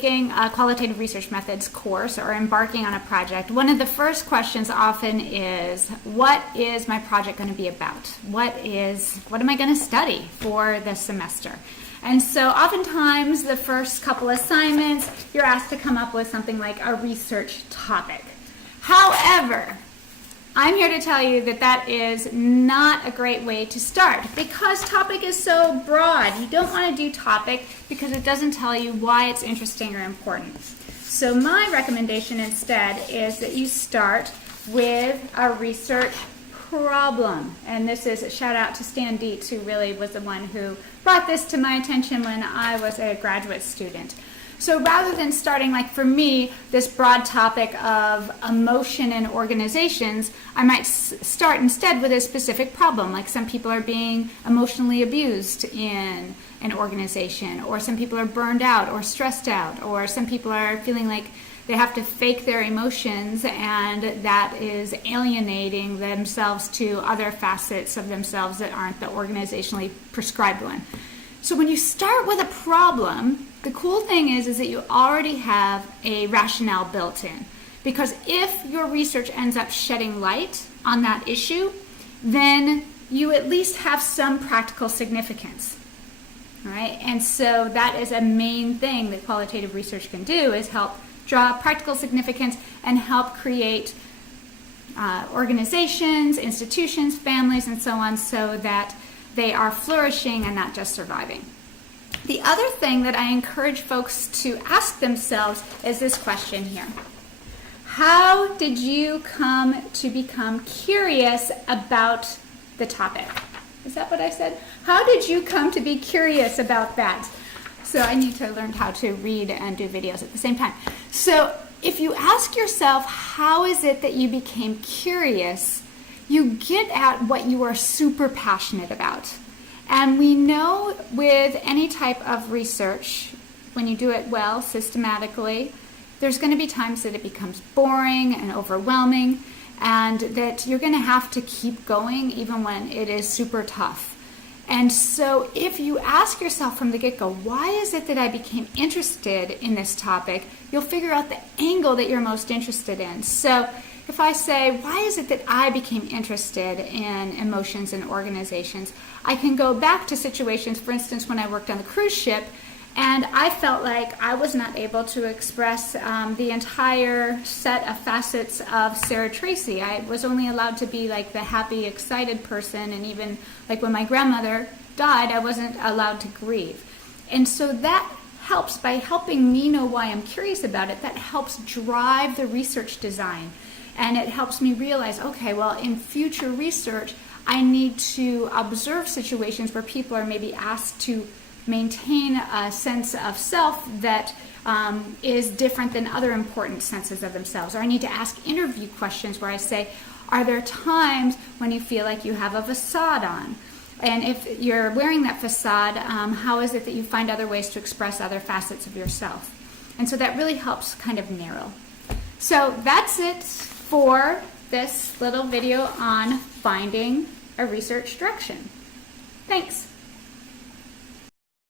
taking a qualitative research methods course or embarking on a project, one of the first questions often is, what is my project going to be about? What am I going to study for this semester? And so oftentimes the first couple assignments, you're asked to come up with something like a research topic. However, I'm here to tell you that that is not a great way to start because topic is so broad. You don't want to do topic because it doesn't tell you why it's interesting or important. So my recommendation instead is that you start with a research problem. And this is a shout out to Stan Deetz, who really was the one who brought this to my attention when I was a graduate student. So rather than starting, like for me, this broad topic of emotion and organizations, I might start instead with a specific problem, like some people are being emotionally abused in an organization, or some people are burned out or stressed out, or some people are feeling like they have to fake their emotions and that is alienating themselves to other facets of themselves that aren't the organizationally prescribed one. So when you start with a problem, the cool thing is that you already have a rationale built in. Because if your research ends up shedding light on that issue, then you at least have some practical significance. All right? And so that is a main thing that qualitative research can do, is help draw practical significance and help create organizations, institutions, families, and so on, so that they are flourishing and not just surviving. The other thing that I encourage folks to ask themselves is this question here. How did you come to become curious about the topic? Is that what I said? How did you come to be curious about that? So I need to learn how to read and do videos at the same time. So if you ask yourself, how is it that you became curious, you get at what you are super passionate about. And we know with any type of research, when you do it well, systematically, there's going to be times that it becomes boring and overwhelming, and that you're going to have to keep going even when it is super tough. And so if you ask yourself from the get-go, why is it that I became interested in this topic, you'll figure out the angle that you're most interested in. So if I say, why is it that I became interested in emotions and organizations, I can go back to situations, for instance, when I worked on the cruise ship, and I felt like I was not able to express the entire set of facets of Sarah Tracy. I was only allowed to be like the happy, excited person, and even like when my grandmother died, I wasn't allowed to grieve. And so that helps, by helping me know why I'm curious about it, that helps drive the research design. And it helps me realize, okay, well, in future research, I need to observe situations where people are maybe asked to maintain a sense of self that is different than other important senses of themselves. Or I need to ask interview questions where I say, are there times when you feel like you have a facade on? And if you're wearing that facade, how is it that you find other ways to express other facets of yourself? And so that really helps kind of narrow. So that's it for this little video on finding a research direction. Thanks.